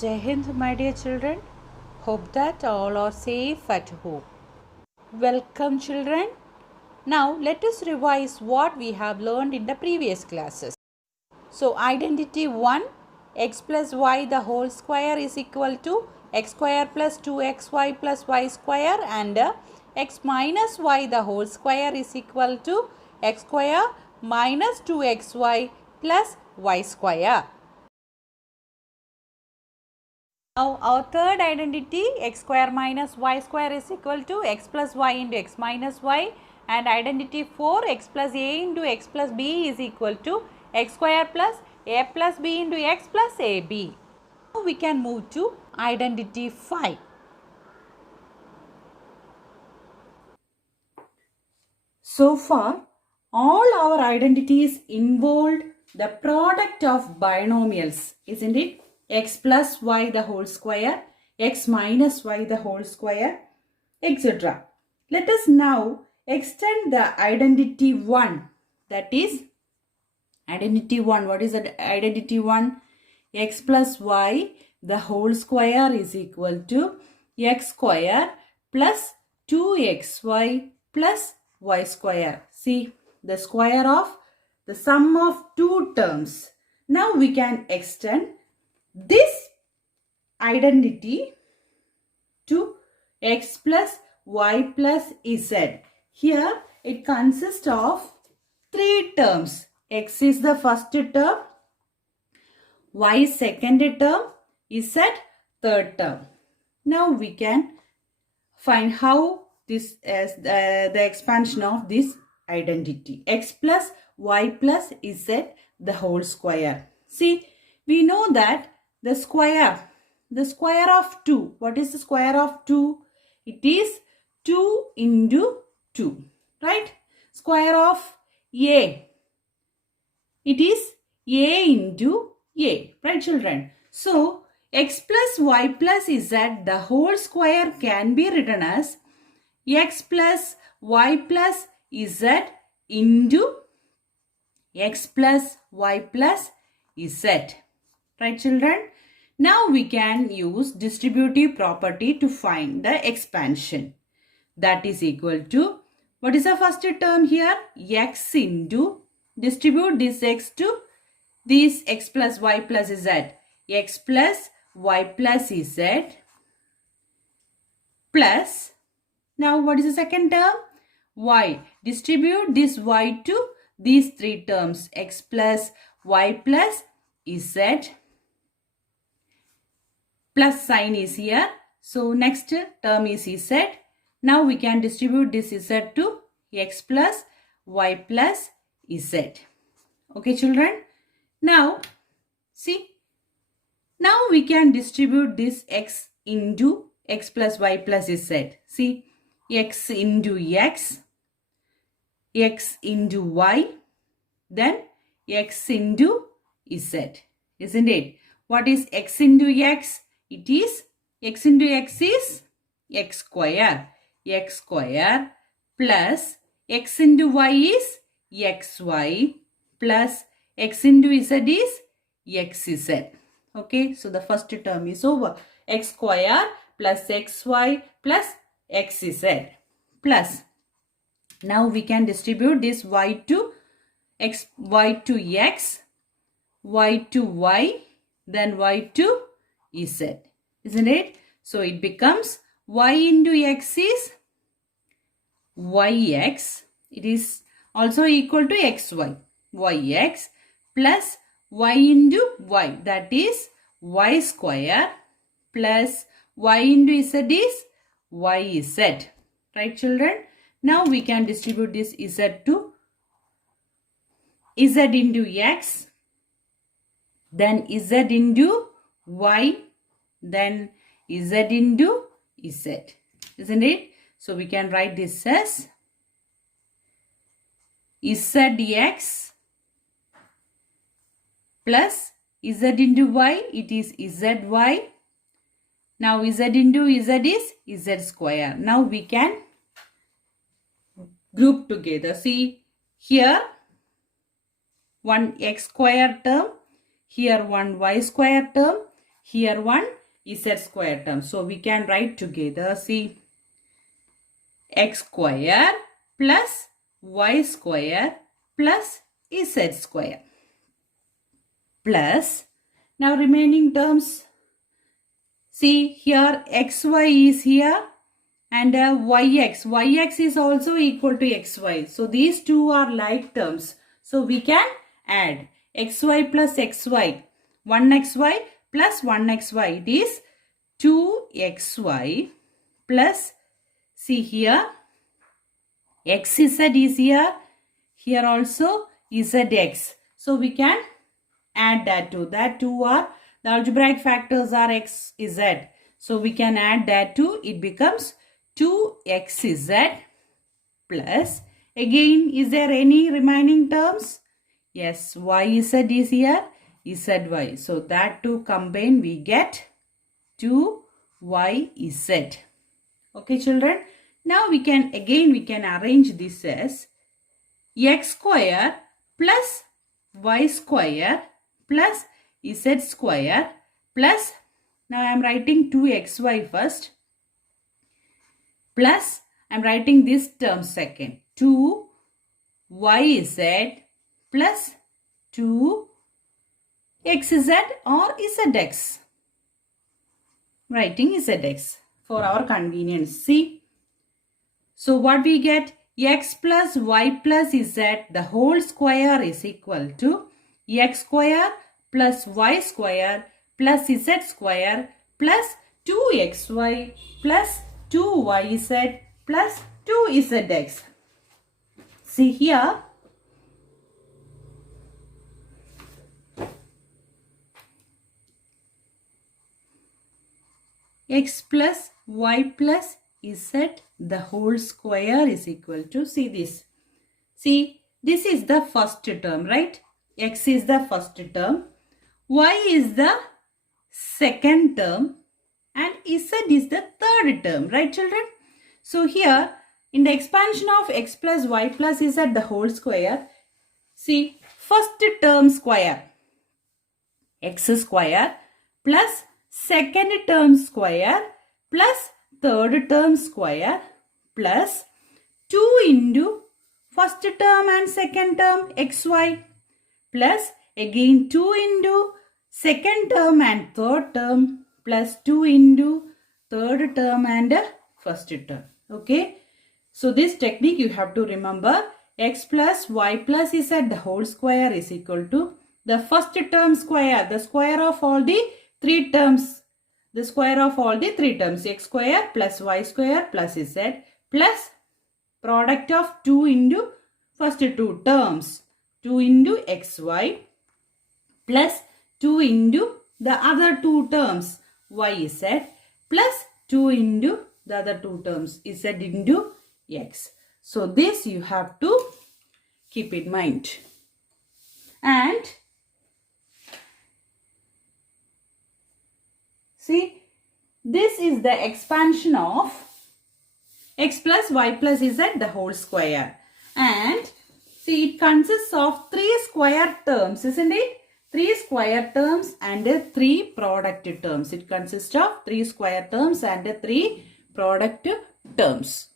Jai Hind, my dear children. Hope that all are safe at home. Welcome, children. Now, let us revise what we have learned in the previous classes. So, identity 1, x plus y the whole square is equal to x square plus 2xy plus y square, and x minus y the whole square is equal to x square minus 2xy plus y square. Now our third identity, x square minus y square is equal to x plus y into x minus y, and identity 4, x plus a into x plus b is equal to x square plus a plus b into x plus ab. Now we can move to identity 5. So far, all our identities involved the product of binomials, isn't it? X plus y the whole square, x minus y the whole square, etc. Let us now extend the identity 1. That is identity 1. What is that identity 1? X plus y the whole square is equal to x square plus 2xy plus y square. See, the square of the sum of two terms. Now we can extend this identity to x plus y plus z. Here it consists of three terms. X is the first term, y second term, z third term. Now we can find how this is the expansion of this identity. X plus y plus z the whole square. See, we know that the square of 2. What is the square of 2? It is 2 into 2. Right? Square of a. It is a into a. Right, children? So, x plus y plus z the whole square can be written as x plus y plus z into x plus y plus z. Right, children? Now we can use distributive property to find the expansion. That is equal to, what is the first term here? X into, distribute this x to this x plus y plus z. X plus y plus z plus, now what is the second term? Y. Distribute this y to these three terms, x plus y plus z. Plus sign is here. So next term is z. Now we can distribute this z to x plus y plus z. Okay, children. Now see. Now we can distribute this x into x plus y plus z. See, x into x, x into y, then x into z. Isn't it? What is x into x? It is x into x is x square. X square plus x into y is xy plus x into z is xz. Okay, so the first term is over. X square plus xy plus xz plus. Now we can distribute this y to x, y to x, y to y, then y to z. Isn't it? So it becomes y into x is yx. It is also equal to xy. Yx plus y into y, that is y square plus y into z is yz. Right, children? Now we can distribute this z to z into x, then z into y, then z into z. Isn't it? So we can write this as zx plus z into y, it is zy. Now z into z is z square. Now we can group together. See, here one x square term, here one y square term, here one z square term. So we can write together, see, x square plus y square plus z square plus, now remaining terms, see here xy is here and yx is also equal to xy. So these two are like terms. So we can add xy plus xy, 1xy plus 1xy, it is 2xy plus, see here, xz is here also zx. So we can add that two are, the algebraic factors are x, z. So we can add that too, it becomes 2xz plus, again is there any remaining terms? Yes, yz is here, zy. So that two combine we get 2yz. Okay children, now we can arrange this as x square plus y square plus z square plus, now I am writing 2xy first, plus I am writing this term second, 2yz plus 2xz or zx. Writing zx for our convenience. See, so what we get, x plus y plus z the whole square is equal to x square plus y square plus z square plus 2xy plus 2yz plus 2zx. See here, x plus y plus z the whole square is equal to, see this. See, this is the first term, right? X is the first term, y is the second term and z is the third term, right children? So here in the expansion of x plus y plus z the whole square, see, first term square, x square plus second term square plus third term square plus 2 into first term and second term xy plus again 2 into second term and third term plus 2 into third term and first term. Okay. So this technique you have to remember, x plus y plus z the whole square is equal to the first term square, the square of all the three terms, the square of all the three terms, x square plus y square plus z plus product of 2 into first two terms, 2 into xy plus 2 into the other two terms yz plus 2 into the other two terms z into x. So this you have to keep in mind. And see, this is the expansion of x plus y plus z the whole square. And see, it consists of 3 square terms, isn't it? 3 square terms and 3 product terms. It consists of 3 square terms and 3 product terms.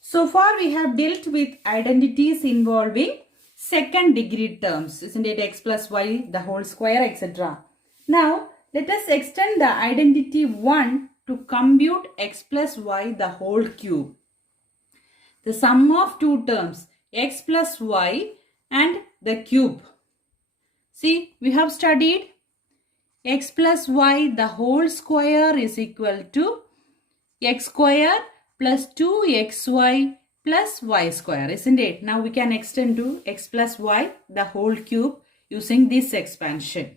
So far we have dealt with identities involving second degree terms, isn't it? X plus y the whole square, etc. Now let us extend the identity 1 to compute x plus y the whole cube. The sum of two terms x plus y and the cube. See, we have studied x plus y the whole square is equal to x square plus 2xy plus y square, isn't it? Now we can extend to x plus y the whole cube using this expansion.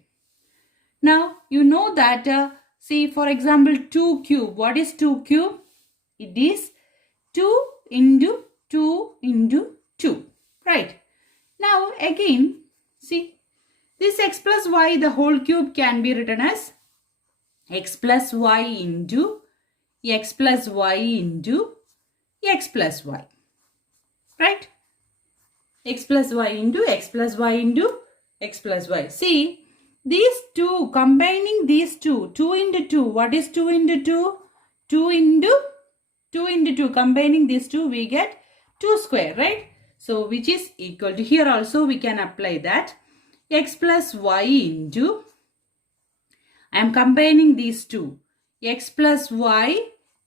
Now you know that, see, for example, 2 cube. What is 2 cube? It is 2 into 2 into 2, right? Now again, see, this x plus y the whole cube can be written as x plus y into x plus y into x plus y, right? X plus y into x plus y into x plus y. See, these two, combining these two, 2 into 2, what is 2 into 2? 2 into 2 into 2, combining these two, we get 2 square, right? So, which is equal to, here also we can apply that, x plus y into, I am combining these two, x plus y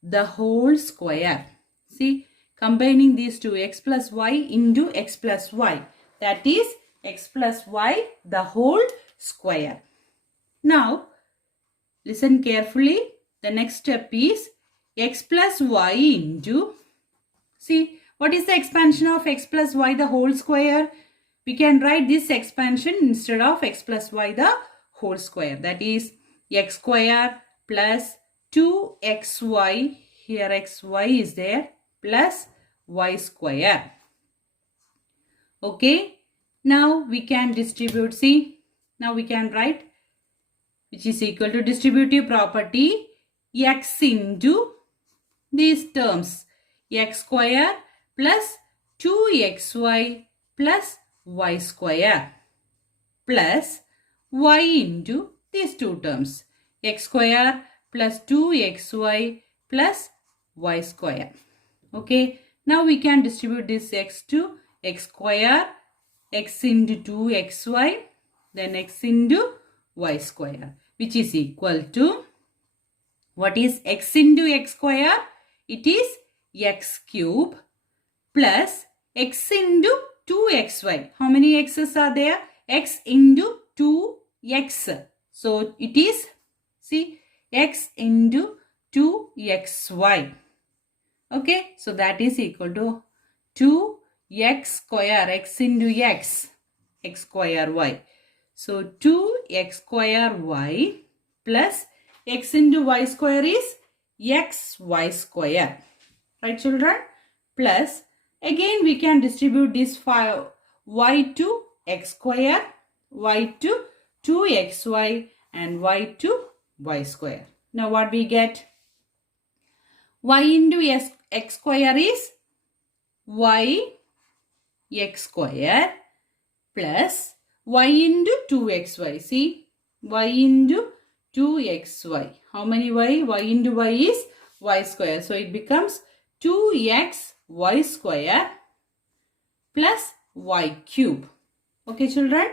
the whole square. See, combining these two, x plus y into x plus y, that is x plus y the whole square. Now, listen carefully. The next step is x plus y into, see, what is the expansion of x plus y the whole square? We can write this expansion instead of x plus y the whole square. That is x square plus 2xy, here xy is there, plus y square. Okay. Now we can distribute, see, now we can write, which is equal to distributive property, x into these terms, x square plus 2xy plus y square plus y into these two terms, x square plus 2xy plus y square. Okay, now we can distribute this x to x square, x into 2xy, then x into y square, which is equal to, what is x into x square? It is x cube plus x into 2xy. How many x's are there? X into 2x. So it is, see, x into 2xy. Okay, so that is equal to 2x square, x into x square y. So 2x square y plus x into y square is xy square. Right, children? Plus, again we can distribute this y to x square, y to 2xy and y to y square. Now what we get? Y into x square is y x square plus y into 2xy. See, y into 2xy. How many y? Y into y is y square. So it becomes 2x y square plus y cube. Okay, children.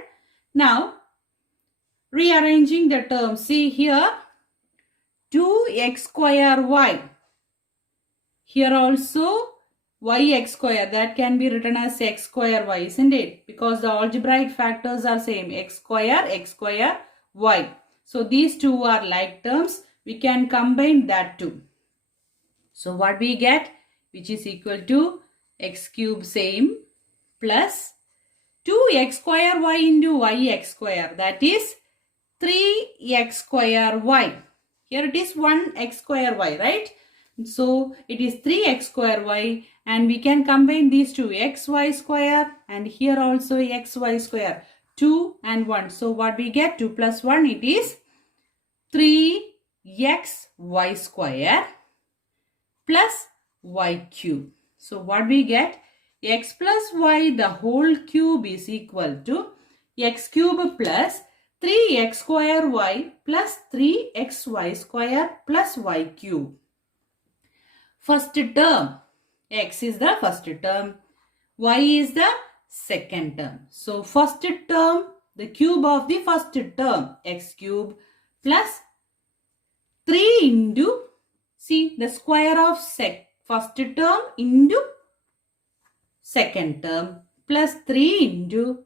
Now, rearranging the terms. See here, 2x square y. Here also yx square, that can be written as x square y, isn't it? Because the algebraic factors are same, x square, y. So these two are like terms. We can combine that too. So what we get, which is equal to x cube same plus 2x square y into yx square, that is 3x square y. Here it is 1x square y, right? So it is 3x square y, and we can combine these two, xy square and here also xy square, 2 and 1. So what we get, 2 plus 1, it is 3xy square plus y cube. So what we get, x plus y the whole cube is equal to x cube plus 3x square y plus 3xy square plus y cube. First term, x is the first term, y is the second term. So first term, the cube of the first term, x cube plus 3 into, see, the square of first term into second term plus 3 into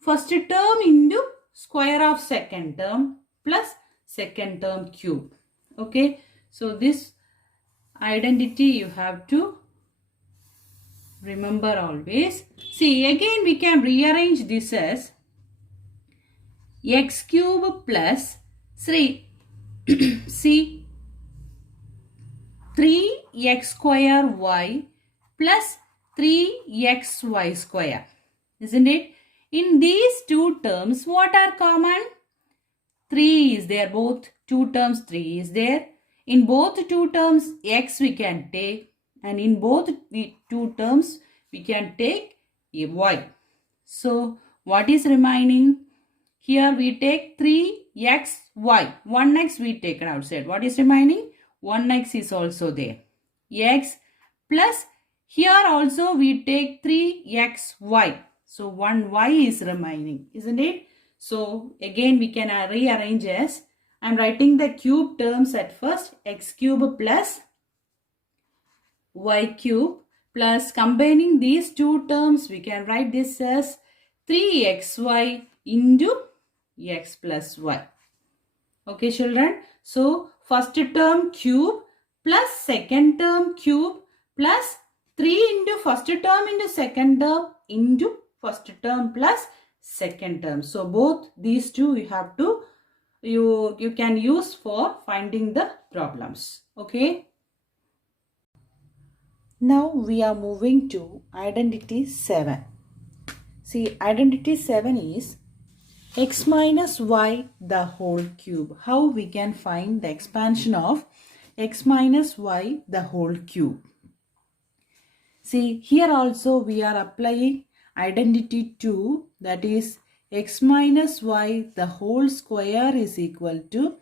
first term into square of second term plus second term cube. Okay, so this identity you have to remember always. See, again we can rearrange this as x cube plus 3 see, 3x square y plus 3xy square, isn't it? In these two terms, what are common? 3 is there, both two terms 3 is there. In both two terms, x we can take, and in both the two terms, we can take a y. So, What is remaining? Here we take 3x, y. 1x we taken outside. What is remaining? 1x is also there. X plus here also we take 3x, y. So 1y is remaining, isn't it? So again we can rearrange as I am writing the cube terms at first. X cube plus y cube plus combining these two terms we can write this as 3xy into x plus y. Okay children. So first term cube plus second term cube plus 3 into first term into second term into first term plus second term. So both these two you have to you can use for finding the problems. Okay. Now we are moving to identity 7. See, identity 7 is x minus y the whole cube. How we can find the expansion of x minus y the whole cube? See, here also we are applying identity 2, that is x minus y the whole square is equal to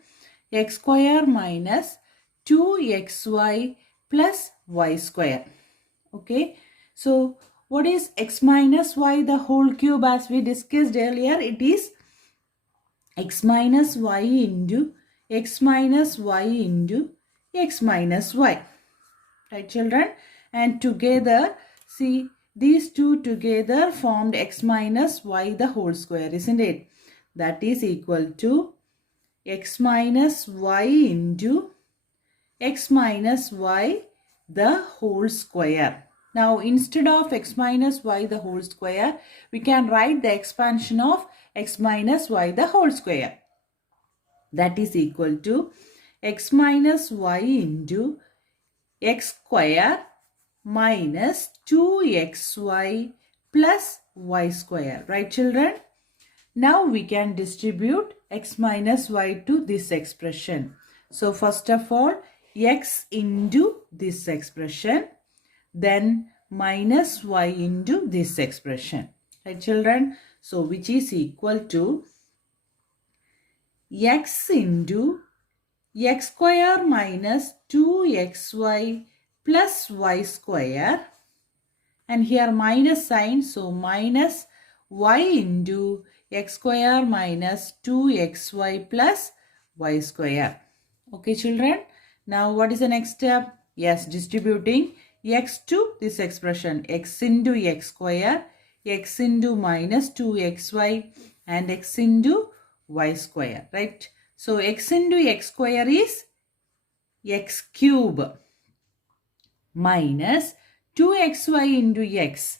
x square minus 2xy plus y square. Okay, so what is x minus y the whole cube? As we discussed earlier, it is x minus y into x minus y into x minus y. Right children? And together, see, these two together formed x minus y the whole square, isn't it? That is equal to x minus y into x minus y the whole square. Now instead of x minus y the whole square, we can write the expansion of x minus y the whole square. That is equal to x minus y into x square minus 2xy plus y square. Right children? Now we can distribute x minus y to this expression. So first of all, x into this expression, then minus y into this expression. Right children? So which is equal to x into x square minus 2xy plus y square, and here minus sign, so minus y into x square minus 2xy plus y square. Okay children, now what is the next step? Yes, distributing x to this expression, x into x square, x into minus 2xy and x into y square, right? So x into x square is x cube minus 2xy into x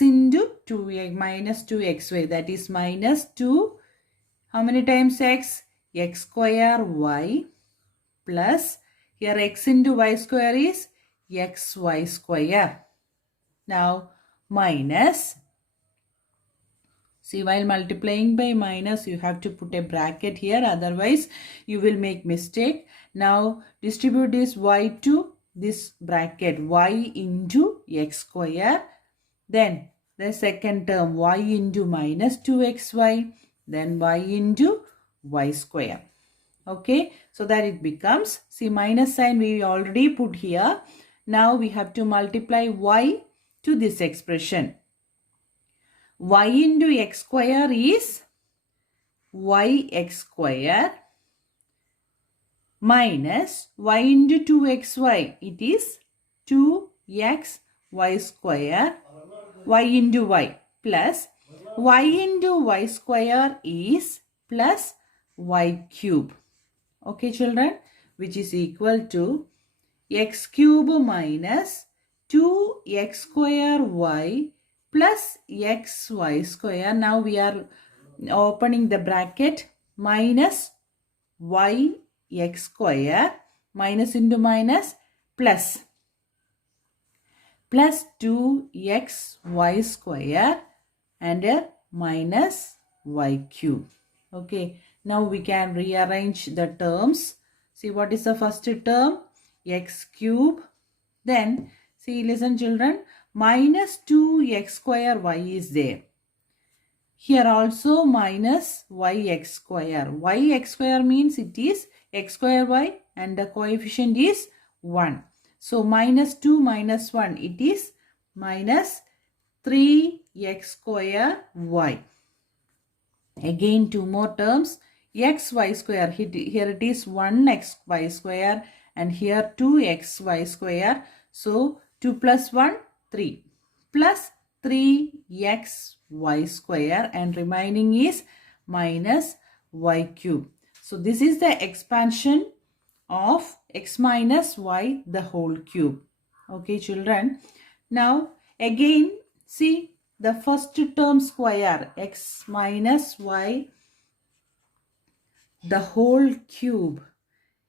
into 2 minus 2xy, that is minus 2, how many times x square y plus here x into y square is xy square. Now minus, see, while multiplying by minus you have to put a bracket here, otherwise you will make mistake. Now distribute this y to this bracket, y into x square, then the second term y into minus 2xy, then y into y square. Okay, so that it becomes, see, minus sign we already put here. Now we have to multiply y to this expression. Y into x square is yx square minus y into 2xy, it is 2xy square, y into y, plus y into y square is plus y cube. Okay children, which is equal to x cube minus 2x square y plus xy square. Now we are opening the bracket, minus y x square, minus into minus, plus 2xy square and a minus y cube. Okay, now we can rearrange the terms. See, what is the first term? X cube. Then see, listen children, minus 2x square y is there. Here also minus yx square. Yx square means it is x square y and the coefficient is 1. So minus 2 minus 1, it is minus 3x square y. Again two more terms, xy square. Here it is 1xy square and here 2xy square. So 2 plus 1, 3 plus 3xy square and remaining is minus y cube. So this is the expansion of x minus y the whole cube. Okay children. Now again see the first term square, x minus y the whole cube,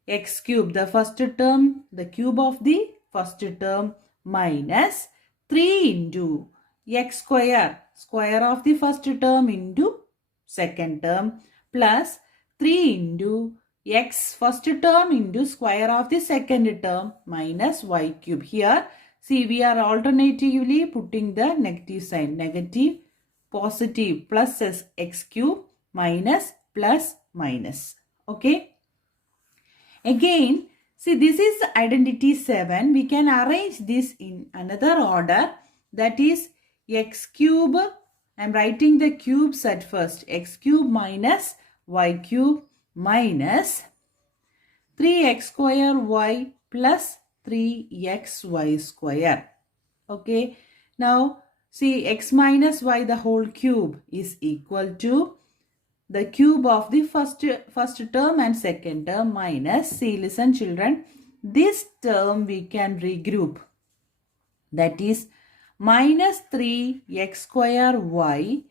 x cube, the first term, the cube of the first term minus 3 into x square, square of the first term into second term plus 3 into x first term into square of the second term minus y cube. Here see we are alternatively putting the negative sign, negative, positive, plus x cube minus plus minus. Okay. Again see this is identity 7. We can arrange this in another order, that is x cube. I am writing the cubes at first. X cube minus y cube minus 3x square y plus 3xy square. Okay. Now see x minus y the whole cube is equal to the cube of the first term and second term minus, see listen children, this term we can regroup, that is minus 3x square y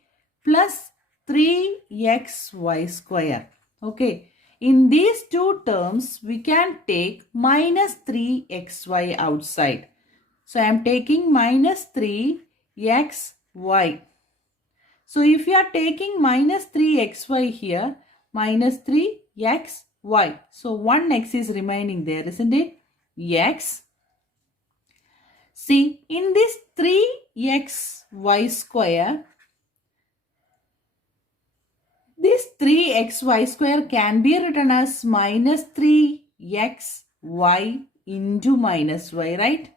plus 3xy square. Okay. In these two terms, we can take minus 3xy outside. So I am taking minus 3xy. So if you are taking minus 3xy here, minus 3xy. So 1x is remaining there, isn't it? X. See, in this 3xy square, this 3xy square can be written as minus 3xy into minus y, right?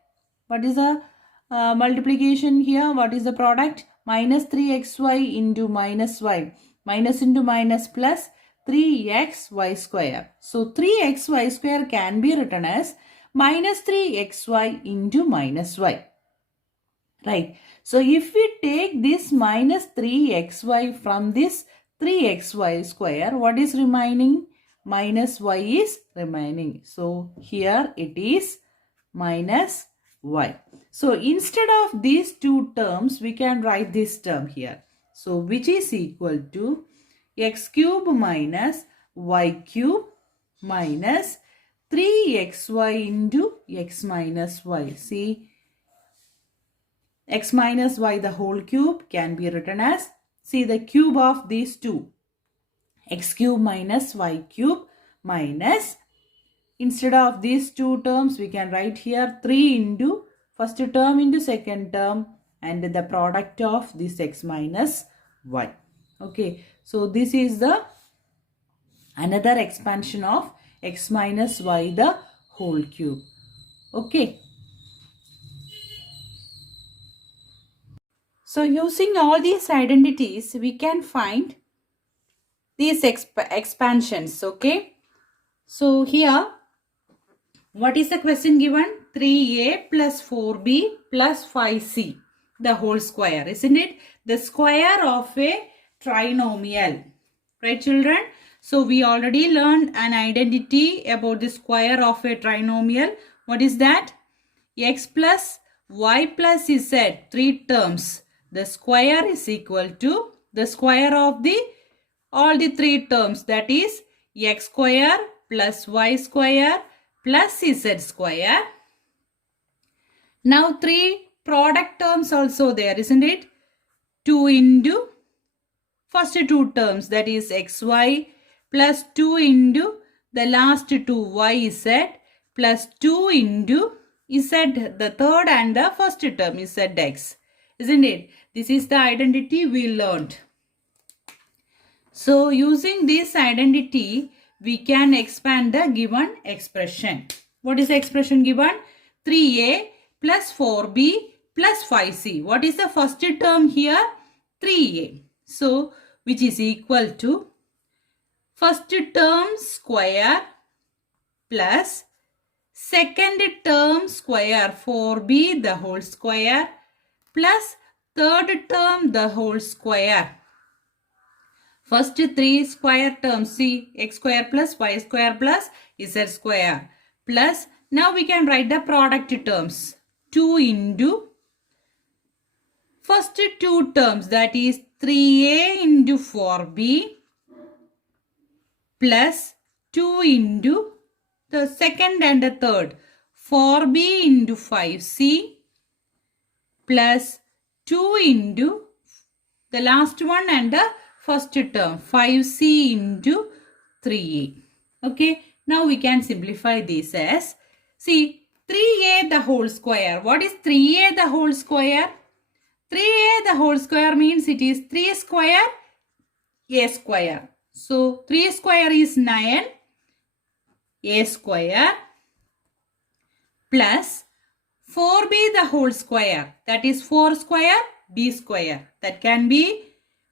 What is the multiplication here? What is the product? Minus 3xy into minus y. Minus into minus plus 3xy square. So 3xy square can be written as minus 3xy into minus y. Right. So if we take this minus 3xy from this 3xy square, what is remaining? Minus y is remaining. So here it is minus y. So instead of these two terms, we can write this term here. So which is equal to x cube minus y cube minus 3xy into x minus y. See, x minus y the whole cube can be written as, see the cube of these two, x cube minus y cube minus, instead of these two terms we can write here 3 into first term into second term and the product of this x minus y. Okay, so this is the another expansion of x minus y the whole cube. Okay. So using all these identities, we can find these expansions. Okay. So here, what is the question given? 3a plus 4b plus 5c, the whole square, isn't it? The square of a trinomial. Right, children? So we already learned an identity about the square of a trinomial. What is that? X plus y plus z, 3 terms. The square is equal to the square of all the 3 terms, that is x square plus y square plus z square. Now 3 product terms also there, isn't it? 2 into first 2 terms, that is xy plus 2 into the last 2 yz plus 2 into z, the third and the first term zx. Isn't it? This is the identity we learned. So using this identity, we can expand the given expression. What is the expression given? 3a plus 4b plus 5c. What is the first term here? 3a. So which is equal to first term square plus second term square 4b the whole square plus third term the whole square. First three square terms, see, x square plus y square plus z square plus, now we can write the product terms. 2 into first two terms, that is 3a into 4b plus 2 into the second and the third 4b into 5c plus 2 into the last one and the first term 5c into 3a. Okay, now we can simplify this as, see, 3a the whole square. What is 3a the whole square? 3a the whole square means it is 3 square a square. So 3 square is 9 a square plus 4b the whole square, that is 4 square b square. That can be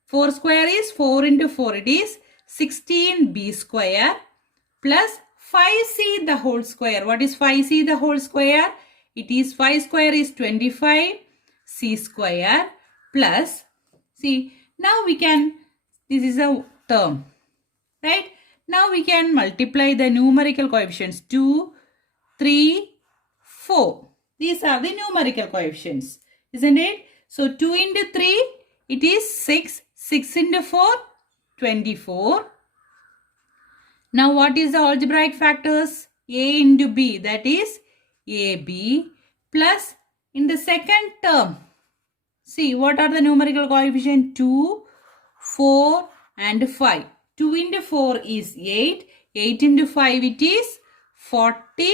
4 square is 4 into 4, it is 16b square plus 5c the whole square. What is 5c the whole square? It is 5 square is 25c square plus, see, now we can, this is a term, right? Now we can multiply the numerical coefficients 2, 3, 4. These are the numerical coefficients, isn't it? So 2 into 3, it is 6. 6 into 4, 24. Now what is the algebraic factors? A into B, that is AB plus in the second term. See, what are the numerical coefficients? 2, 4 and 5. 2 into 4 is 8. 8 into 5 it is 40.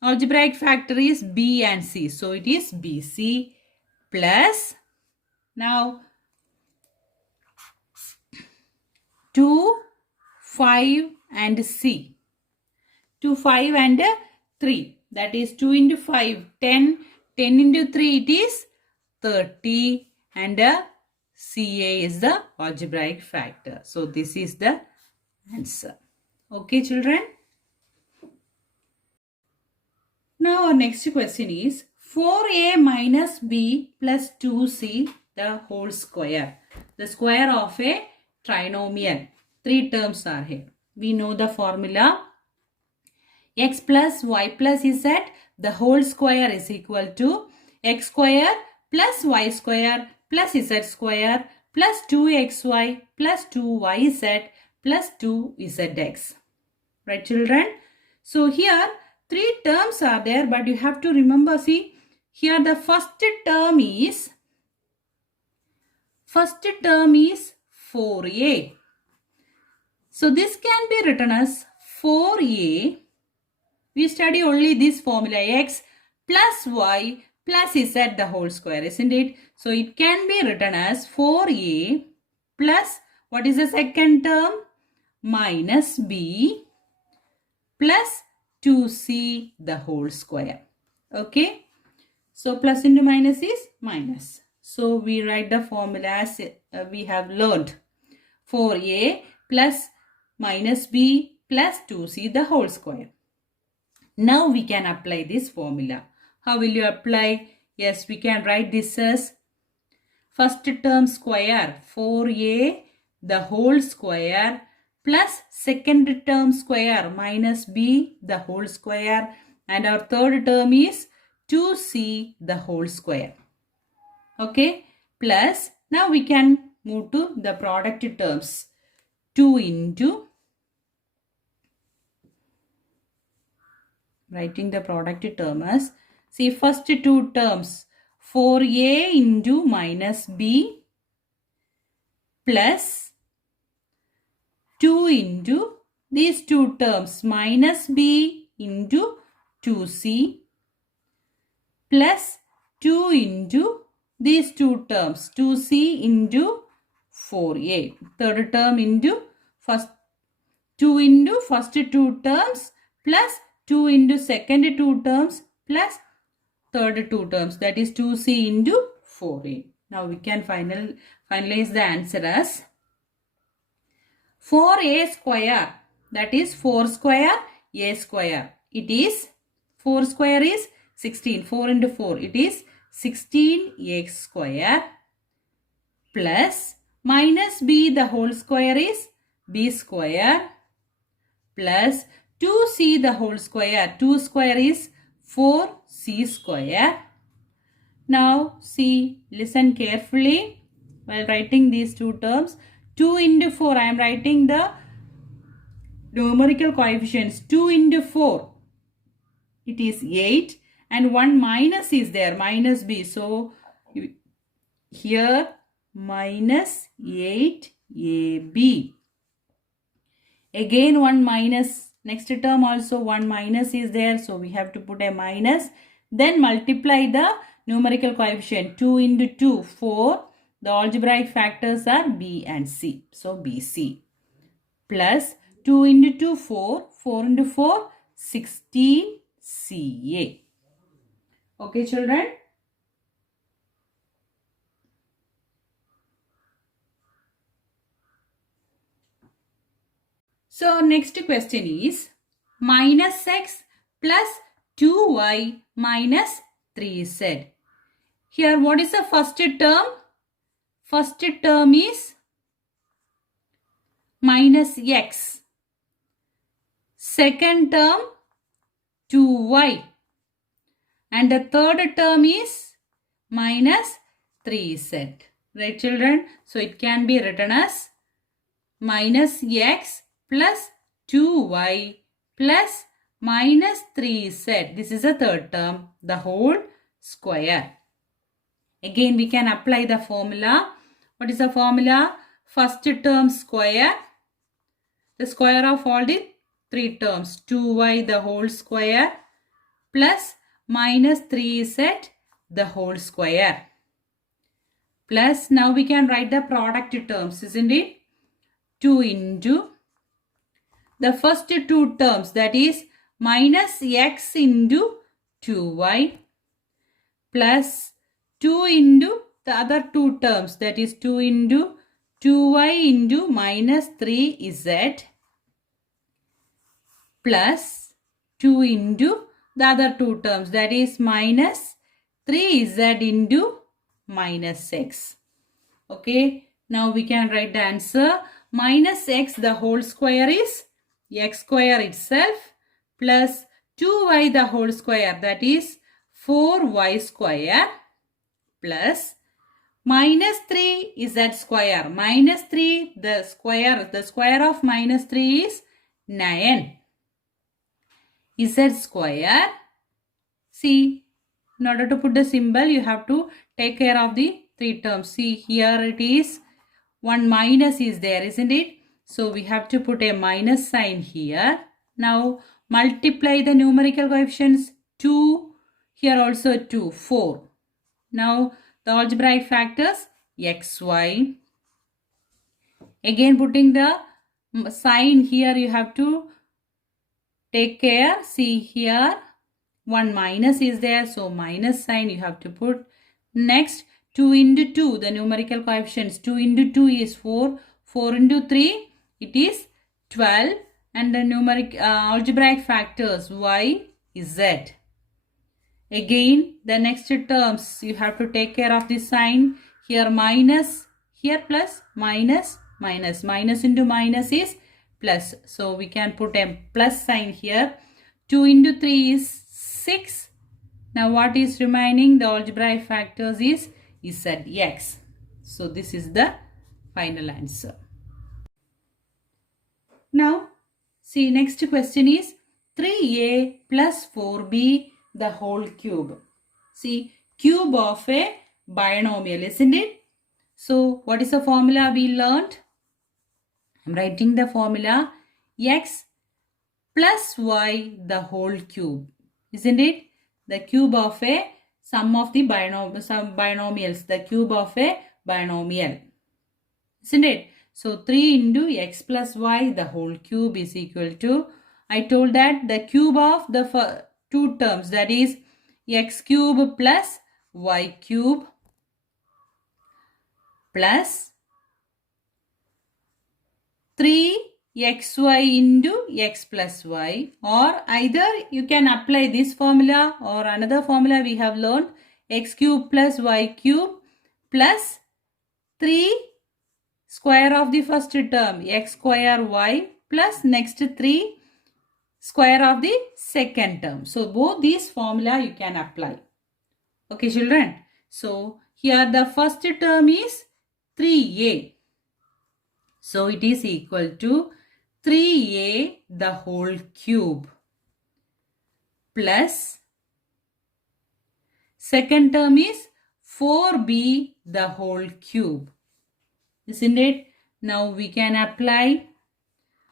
Algebraic factor is B and C. So it is BC plus, now 2, 5 and C. 2, 5 and 3. That is 2 into 5, 10. 10 into 3 it is 30 and CA is the algebraic factor. So this is the answer. Okay children. Now our next question is 4a minus b plus 2c the whole square. The square of a trinomial. 3 terms are here. We know the formula. X plus y plus z the whole square is equal to x square plus y square plus z square plus 2xy plus 2yz plus 2zx. Right children? So here 3 terms are there, but you have to remember, see, here the first term is 4a. So this can be written as 4a. We study only this formula, x plus y plus z the whole square, isn't it? So it can be written as 4a plus, what is the second term? Minus b plus 2c the whole square. Okay. So plus into minus is minus. So we write the formula as we have learned. 4a plus minus b plus 2c the whole square. Now we can apply this formula. How will you apply? Yes, we can write this as first term square 4a the whole square plus second term square minus b the whole square, and our third term is 2c the whole square. Okay, plus now we can move to the product terms. 2 into, writing the product term as, see, first two terms 4a into minus b plus 2 into these two terms minus b into 2c plus 2 into these two terms 2c into 4a. Third term into first 2 into first two terms plus 2 into second two terms plus third two terms, that is 2c into 4a. Now we can finalize the answer as 4a square, that is 4 square a square. It is 4 square is 16. 4 into 4, it is 16x square plus minus b the whole square is b square plus 2c the whole square. 2 square is 4c square. Now see, listen carefully while writing these two terms. 2 into 4, I am writing the numerical coefficients. 2 into 4, it is 8 and 1 minus is there, minus b. So here minus 8ab. Again 1 minus, next term also 1 minus is there, so we have to put a minus. Then multiply the numerical coefficient. 2 into 2, 4. The algebraic factors are b and c. So bc. Plus 2 into 2, 4. 4 into 4, 16ca. Okay, children? So next question is minus x plus 2y minus 3z. Here what is the first term? First term is minus x. Second term 2y. And the third term is minus 3z. Right, children? So it can be written as minus x plus 2y plus minus 3z. This is the third term, the whole square. Again, we can apply the formula. What is the formula? First term square. The square of all the three terms. 2y the whole square plus minus 3z the whole square. Plus, now we can write the product terms, isn't it? 2 into the first two terms, that is minus x into 2y plus 2 into the other two terms, that is 2 into 2y into minus 3z plus 2 into the other two terms, that is minus 3z into minus x. Okay, now we can write the answer. Minus x the whole square is x square itself plus 2y the whole square, that is 4y square plus minus 3 is z square. Minus 3 the square of minus 3 is 9 z square. See, in order to put the symbol you have to take care of the three terms. See, here it is 1 minus is there, isn't it? So we have to put a minus sign here. Now multiply the numerical coefficients. 2, here also 2, 4. Now the algebraic factors xy. Again putting the sign here, you have to take care. See, here 1 minus is there, so minus sign you have to put. Next 2 into 2, the numerical coefficients. 2 into 2 is 4. 4 into 3, it is 12. And the numeric algebraic factors y is z. Again, the next terms, you have to take care of this sign. Here minus, here plus, minus, minus. Minus into minus is plus. So we can put a plus sign here. 2 into 3 is 6. Now what is remaining? The algebraic factors is zx. So this is the final answer. Now see, next question is 3a plus 4b the whole cube. See, cube of a binomial, isn't it? So what is the formula we learned? I am writing the formula x plus y the whole cube, isn't it? The cube of a sum of the binomials, the cube of a binomial, isn't it? So 3 into x plus y the whole cube is equal to, I told that the cube of the two terms, that is x cube plus y cube plus 3xy into x plus y, or either you can apply this formula or another formula we have learned, x cube plus y cube plus 3 square of the first term x square y plus next 3 square of the second term. So both these formula you can apply. Okay children. So here the first term is 3a. So it is equal to 3a the whole cube plus second term is 4b the whole cube. Isn't it? Now we can apply.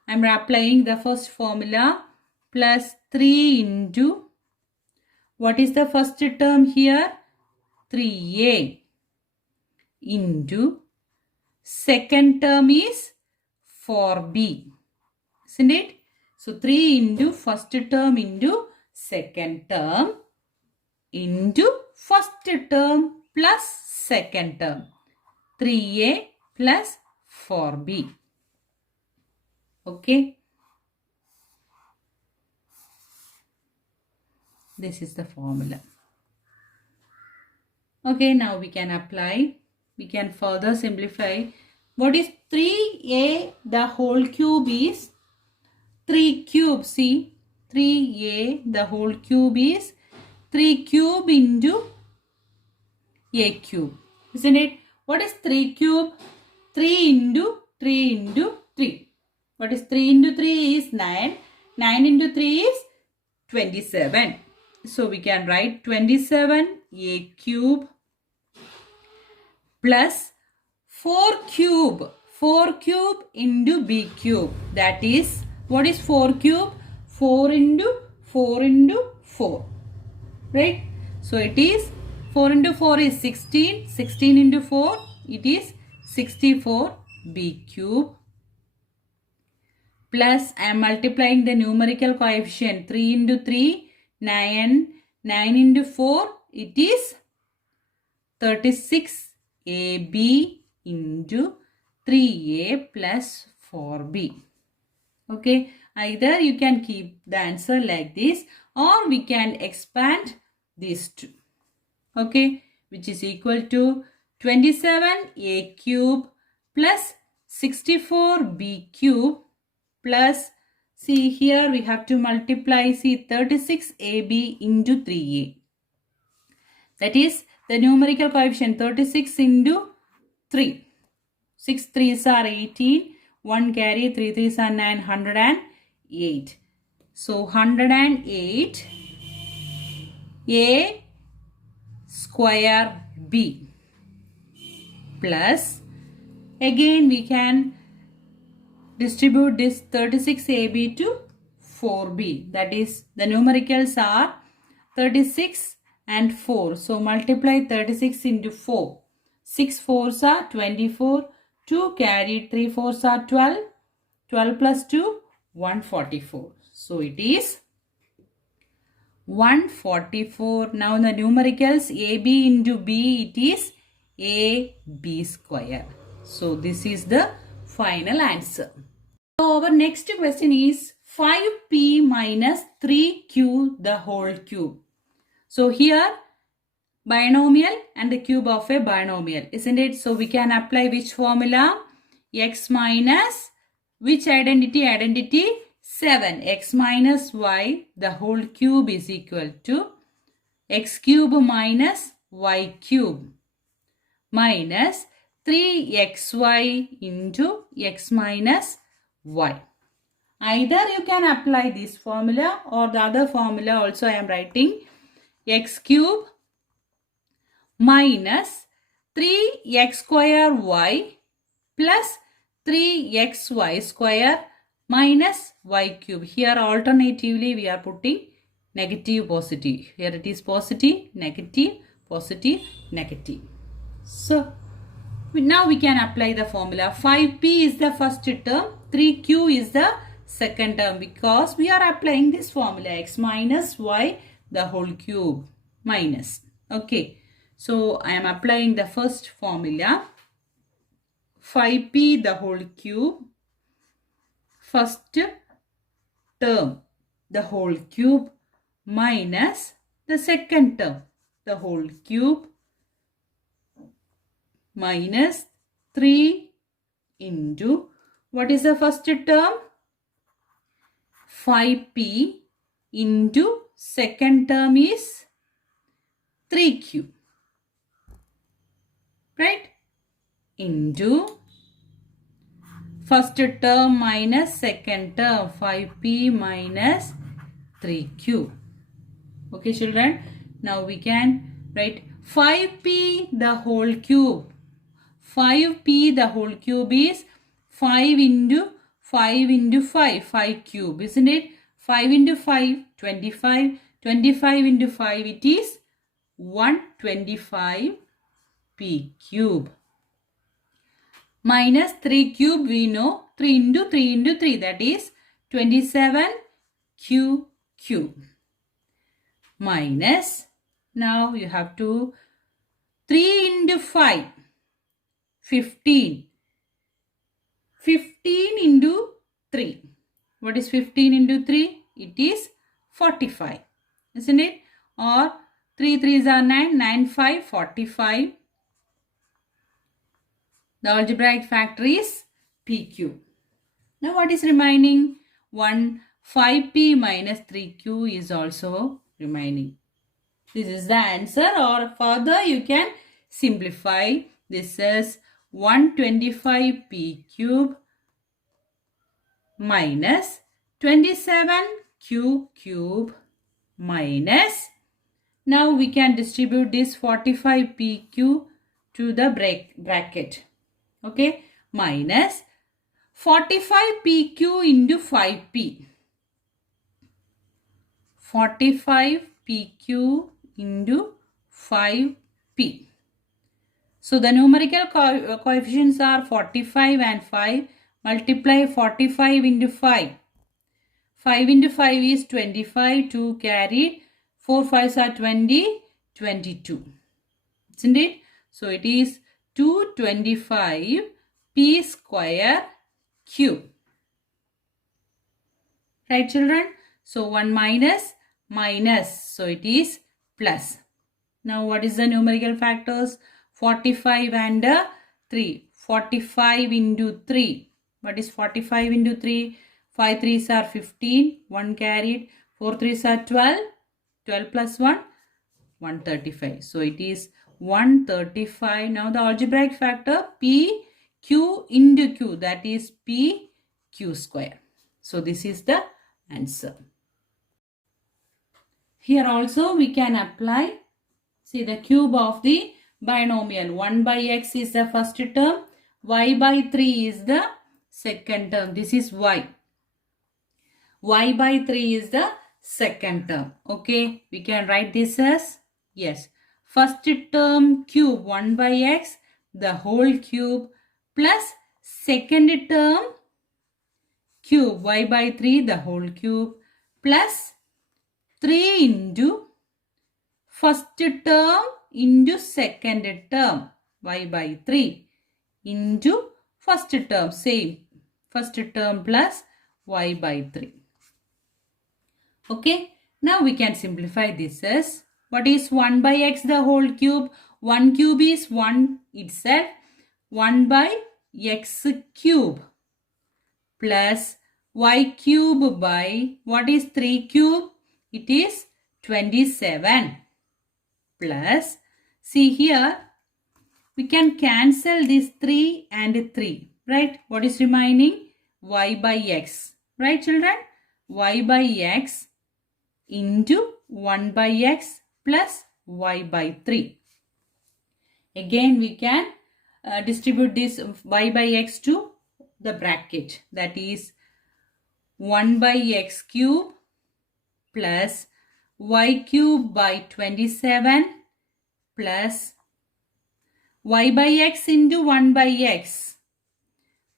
I am applying the first formula, plus 3 into, what is the first term here? 3a into, second term is 4b. Isn't it? So 3 into first term into second term into first term plus second term. 3a plus 4b. Okay. This is the formula. Okay, now we can apply. We can further simplify. What is 3a the whole cube is 3 cube. See, 3a the whole cube is 3 cube into a cube. Isn't it? What is 3 cube? 3 into 3 into 3. What is 3 into 3 is 9. 9 into 3 is 27. So we can write 27a cube plus 4 cube. 4 cube into b cube. That is, what is 4 cube? 4 into 4 into 4. Right? So it is 4 into 4 is 16. 16 into 4, it is 64b cube. Plus, I am multiplying the numerical coefficient. 3 into 3, 9. 9 into 4, it is 36ab into 3a plus 4b. Okay. Either you can keep the answer like this, or we can expand these two. Okay. Which is equal to 27a cube plus 64b cube plus, see here we have to multiply, see 36ab into 3a. That is the numerical coefficient 36 into 3. 6 3s are 18. 1 carry, 3 3s are 9, 108. So 108 a square b plus, again we can distribute this 36ab to 4b. That is, the numericals are 36 and 4. So multiply 36 into 4. 6 4s are 24. 2 carried, 3 4s are 12. 12 plus 2, 144. So it is 144. Now the numericals ab into b, it is ab square. So this is the final answer. So our next question is 5p minus 3q the whole cube. So here binomial and the cube of a binomial, isn't it? So we can apply which formula? X minus which identity? Identity 7. X minus y the whole cube is equal to x cube minus y cube minus 3xy into x minus y. Either you can apply this formula or the other formula also I am writing. X cube minus 3x square y plus 3xy square minus y cube. Here alternatively we are putting negative positive. Here it is positive, negative, positive, negative. So Now we can apply the formula. 5p is the first term, 3q is the second term, because we are applying this formula x minus y the whole cube minus. Okay, so I am applying the first formula. 5p the whole cube, first term the whole cube minus the second term the whole cube minus 3 into, what is the first term? 5p into second term is 3q, right? Into first term minus second term, 5p minus 3q. Okay, children. Now we can write 5p the whole cube. 5p the whole cube is 5 into 5 into 5, 5 cube, isn't it? 5 into 5, 25. 25 into 5, it is 125 p cube. Minus 3 cube, we know 3 into 3 into 3, that is 27 q cube. Minus, now you have to 3 into 5, 15. 15 into 3. What is 15 into 3? It is 45. Isn't it? Or 3 3s are 9. 9 5, 45. The algebraic factor is PQ. Now what is remaining? 5p minus 3q is also remaining. This is the answer, or further you can simplify. This is 125p cube minus 27q cube minus, now we can distribute this 45pq to the bracket. Okay, minus 45pq into 5p. 45pq into 5p. So the numerical coefficients are 45 and 5. Multiply 45 into 5. 5 into 5 is 25. 2 carried. 4 5s are 20. 22. Isn't it? So it is 225 p square cube. Right, children? So 1 minus, minus. So it is plus. Now what is the numerical factors? 45 and 3. 45 into 3. What is 45 into 3? 5 3s are 15. 1 carried. 4 3s are 12. 12 plus 1, 135. So it is 135. Now the algebraic factor p q into q, that is p q square. So this is the answer. Here also we can apply, see, the cube of the binomial. 1 by x is the first term, y by 3 is the second term. This is y. Y by 3 is the second term. Okay, we can write this as, yes, first term cube 1 by x the whole cube plus second term cube y by 3 the whole cube plus 3 into first term into second term y by 3 into first term, same, first term plus y by 3. Okay, now we can simplify this as, what is 1 by x the whole cube? 1 cube is 1 itself. 1 by x cube plus y cube by, what is 3 cube? It is 27 plus, see here, we can cancel this 3 and 3, right? What is remaining? Y by x, right, children? Y by x into 1 by x plus y by 3. Again we can distribute this y by x to the bracket, that is 1 by x cube plus y cube by 27 plus y by x into 1 by x.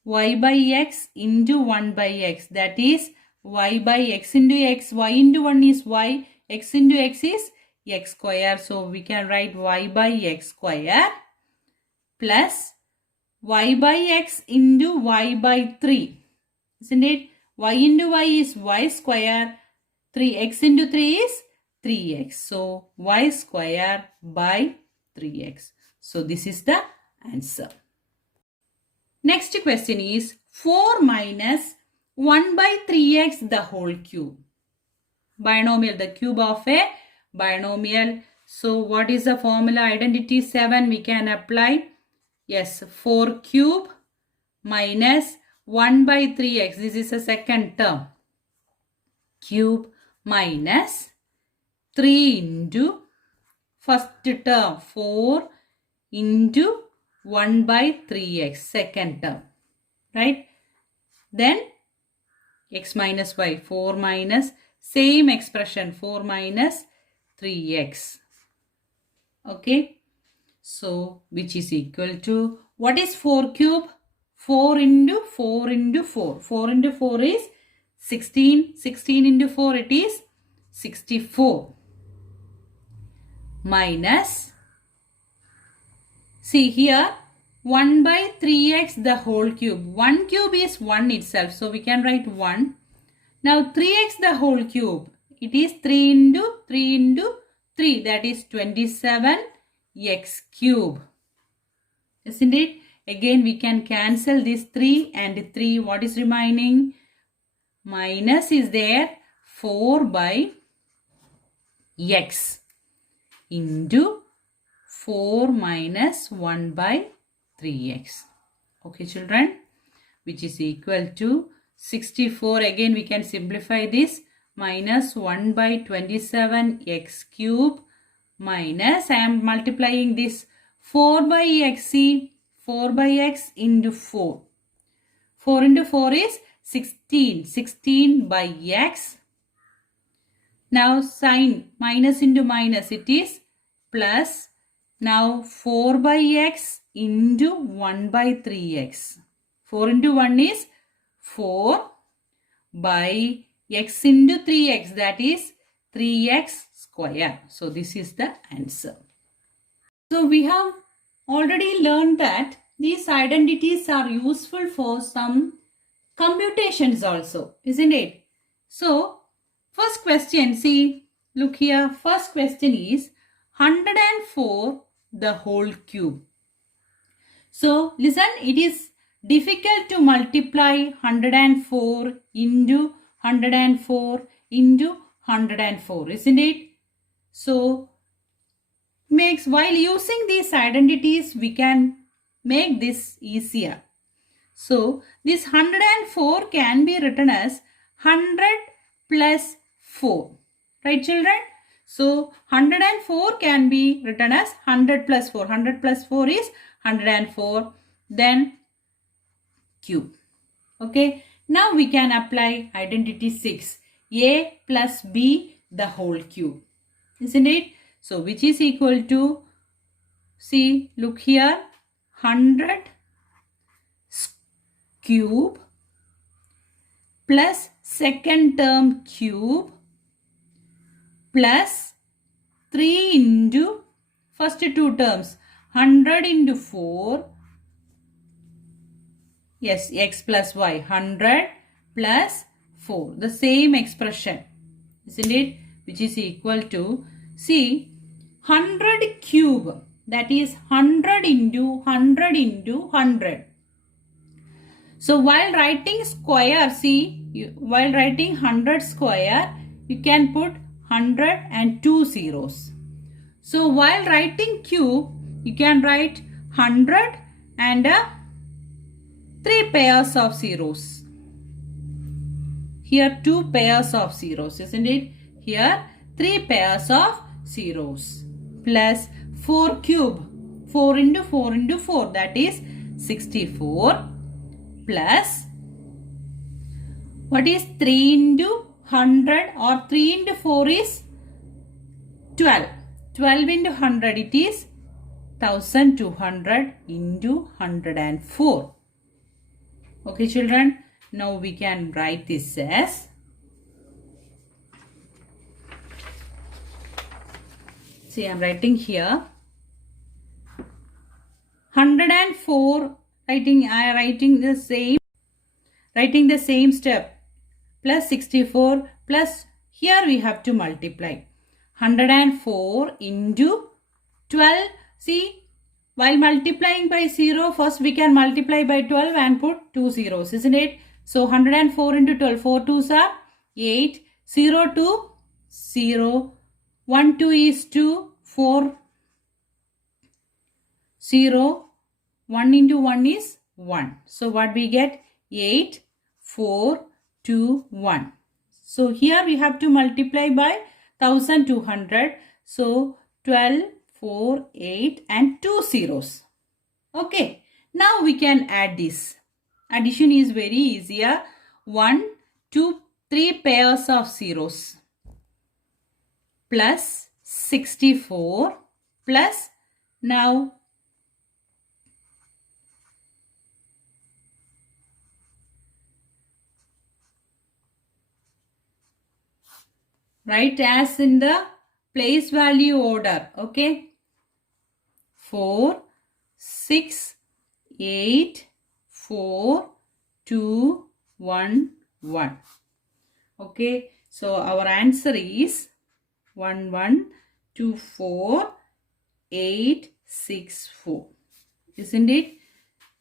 Y by x into 1 by x. That is y by x into x. Y into 1 is y. X into x is x square. So we can write y by x square plus y by x into y by 3. Isn't it? Y into y is y square. 3x into 3 is 3x. So y square by 3x. So this is the answer. Next question is 4 minus 1 by 3x the whole cube. Binomial, the cube of a binomial. So what is the formula? Identity 7 we can apply. Yes, 4 cube minus 1 by 3x. This is the second term. Cube minus 3 into first term 4 into 1 by 3x second term, right? Then x minus y, 4 minus same expression 4 minus 3x. Okay, so which is equal to, what is 4 cube? 4 into 4 into 4. 4 into 4 is 16. 16 into 4 it is 64. Minus, see here 1 by 3x the whole cube. 1 cube is 1 itself. So we can write 1. Now 3x the whole cube. It is 3 into 3 into 3. That is 27x cube. Isn't it? Again we can cancel this 3 and 3. What is remaining? Minus is there. 4 by x into 4 minus 1 by 3x. Okay children, which is equal to 64. Again we can simplify this. Minus 1 by 27x cube minus, I am multiplying this 4 by x. See, 4 by x into 4. 4 into 4 is 16. 16 by x. Now sign minus into minus, it is plus. Now 4 by x into 1 by 3x. 4 into 1 is 4 by x into 3x, that is 3x square. So this is the answer. So we have already learned that these identities are useful for some computations also, isn't it? So first question, see, look here. First question is 104 the whole cube. So listen, it is difficult to multiply 104 into 104 into 104, isn't it? So while using these identities we can make this easier. So this 104 can be written as 100 plus 4, right children? So 104 can be written as 100 plus 4. 100 plus 4 is 104. Then cube. Okay. Now we can apply identity 6. A plus B the whole cube. Isn't it? So which is equal to, see, look here, 100 cube plus second term cube plus 3 into first two terms, 100 into 4, yes, x plus y, 100 plus 4, the same expression, isn't it? Which is equal to, see, 100 cube, that is 100 into 100 into 100. So while writing square, see, while writing 100 square, you can put 100 and 2 zeros. So while writing cube, you can write 100 and 3 pairs of zeros. Here 2 pairs of zeros, isn't it? Here 3 pairs of zeros. Plus 4 cube, 4 into 4 into 4, that is 64. Plus, what is 3 into 100 or 3 into 4 is 12. 12 into 100 it is 1200 into 104. Okay, children. Now we can write this as, see, I am writing here 104, writing the same step, plus 64 plus, here we have to multiply 104 into 12. See, while multiplying by 0, first we can multiply by 12 and put 2 zeros, isn't it? So 104 into 12, 4 2s are 8, 0 2, 0, 1 2 is 2, 4, 0, 1 into 1 is 1. So what we get? 8, 4, 2, 1. So here we have to multiply by 1200. So 12, 4, 8 and 2 zeros. Okay. Now we can add this. Addition is very easier. 1, 2, 3 pairs of zeros. Plus 64 plus, now write as in the place value order. Okay. 4, 6, 8, 4, 2, 1, 1. Okay. So our answer is 1, 1, 2, 4, 8, 6, 4. Isn't it?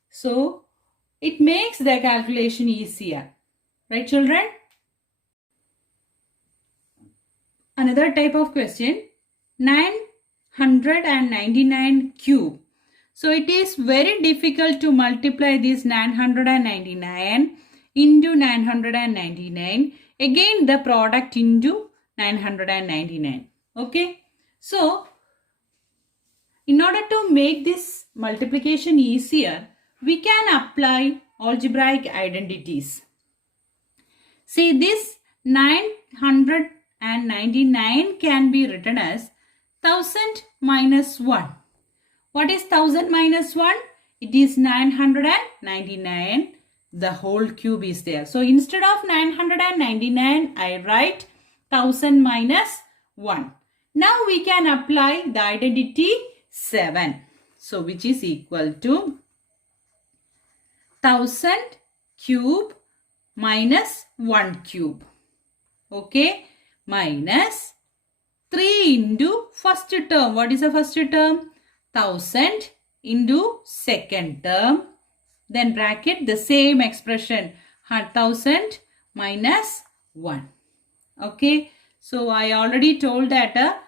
So it makes the calculation easier. Right, children? Another type of question, 999 cube. So it is very difficult to multiply this 999 into 999. Again the product into 999. Okay. So in order to make this multiplication easier, we can apply algebraic identities. See, this 999 can be written as 1000 minus 1. What is 1000 minus 1? It is 999. The whole cube is there. So instead of 999, I write 1000 minus 1. Now we can apply the identity 7. So which is equal to 1000 cube minus 1 cube. Okay. Minus 3 into first term. What is the first term? 1000 into second term. Then bracket the same expression. 1000 minus 1. Okay. So I already told that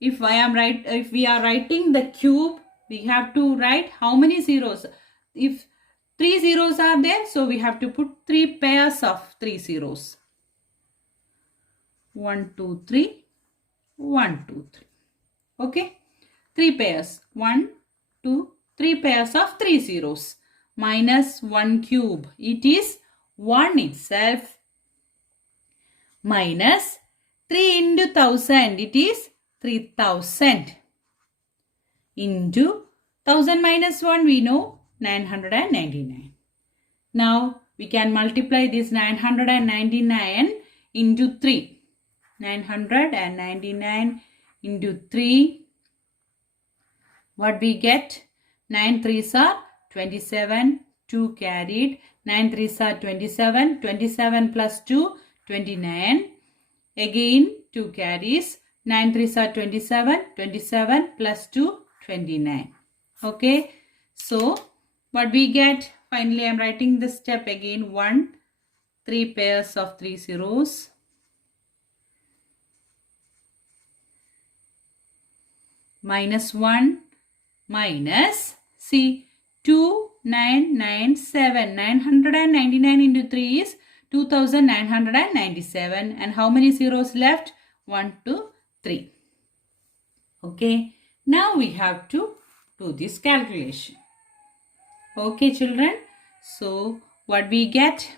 if we are writing the cube, we have to write how many zeros? If 3 zeros are there, so we have to put 3 pairs of 3 zeros. 1, 2, 3, 1, 2, 3. Okay. 3 pairs. 1, 2, 3 pairs of 3 zeros. Minus 1 cube. It is 1 itself. Minus 3 into 1000. It is 3000. Into 1000 minus 1 we know 999. Now we can multiply this 999 into 3. 999 into 3. What we get? 9 3s are 27. 2 carried. 9 3s are 27. 27 plus 2, 29. Again 2 carries. 9 3s are 27. 27 plus 2, 29. Okay. So what we get? Finally I am writing the step again. 1, 3 pairs of 3 zeros. Minus 1 minus, see, 2997. 999 into 3 is 2997. And how many zeros left? 1, 2, 3. Okay. Now we have to do this calculation. Okay, children. So what we get?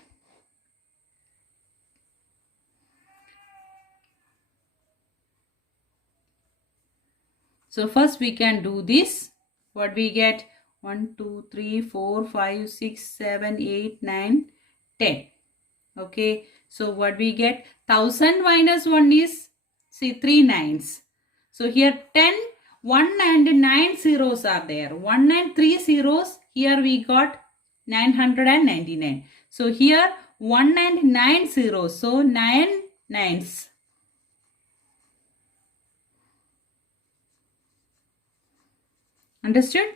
So first we can do this. What we get? 1, 2, 3, 4, 5, 6, 7, 8, 9, 10. Okay. So what we get? 1000 minus 1 is, see, 3 nines. So here 10, 1 and 9 zeros are there. 1 and 3 zeros. Here we got 999. So here 1 and 9 zeros. So 9 nines. Understood?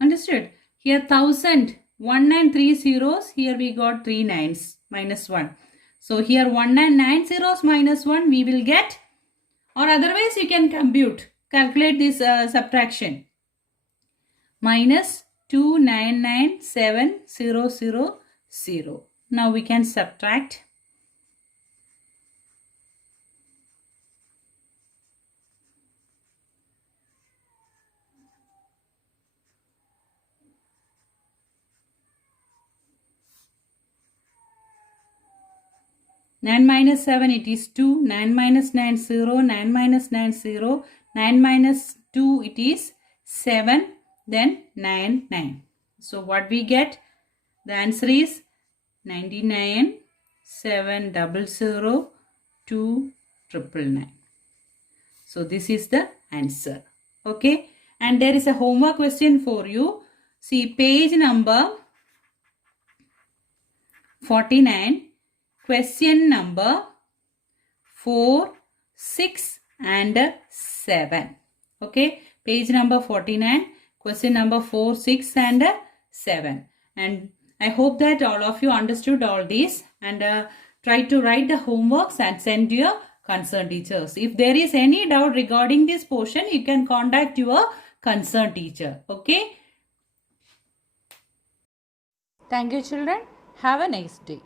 Understood? Here 1000, 1 and 3 zeros. Here we got 3 nines minus 1. So here 1 and 9 zeros minus 1 we will get, or otherwise you can calculate this subtraction. Minus 2997000. Now we can subtract. Nine minus 7, it is 2. 9 minus 9, 0. 9 minus 9, 0. 9 minus 2, it is 7. Then 9, 9. So what we get? The answer is 99, 700, 299. So this is the answer. Okay. And there is a homework question for you. See page number 49. Question number 4, 6 and 7. Okay. Page number 49. Question number 4, 6 and 7. And I hope that all of you understood all these, and try to write the homeworks and send your concerned teachers. If there is any doubt regarding this portion, you can contact your concerned teacher. Okay. Thank you, children. Have a nice day.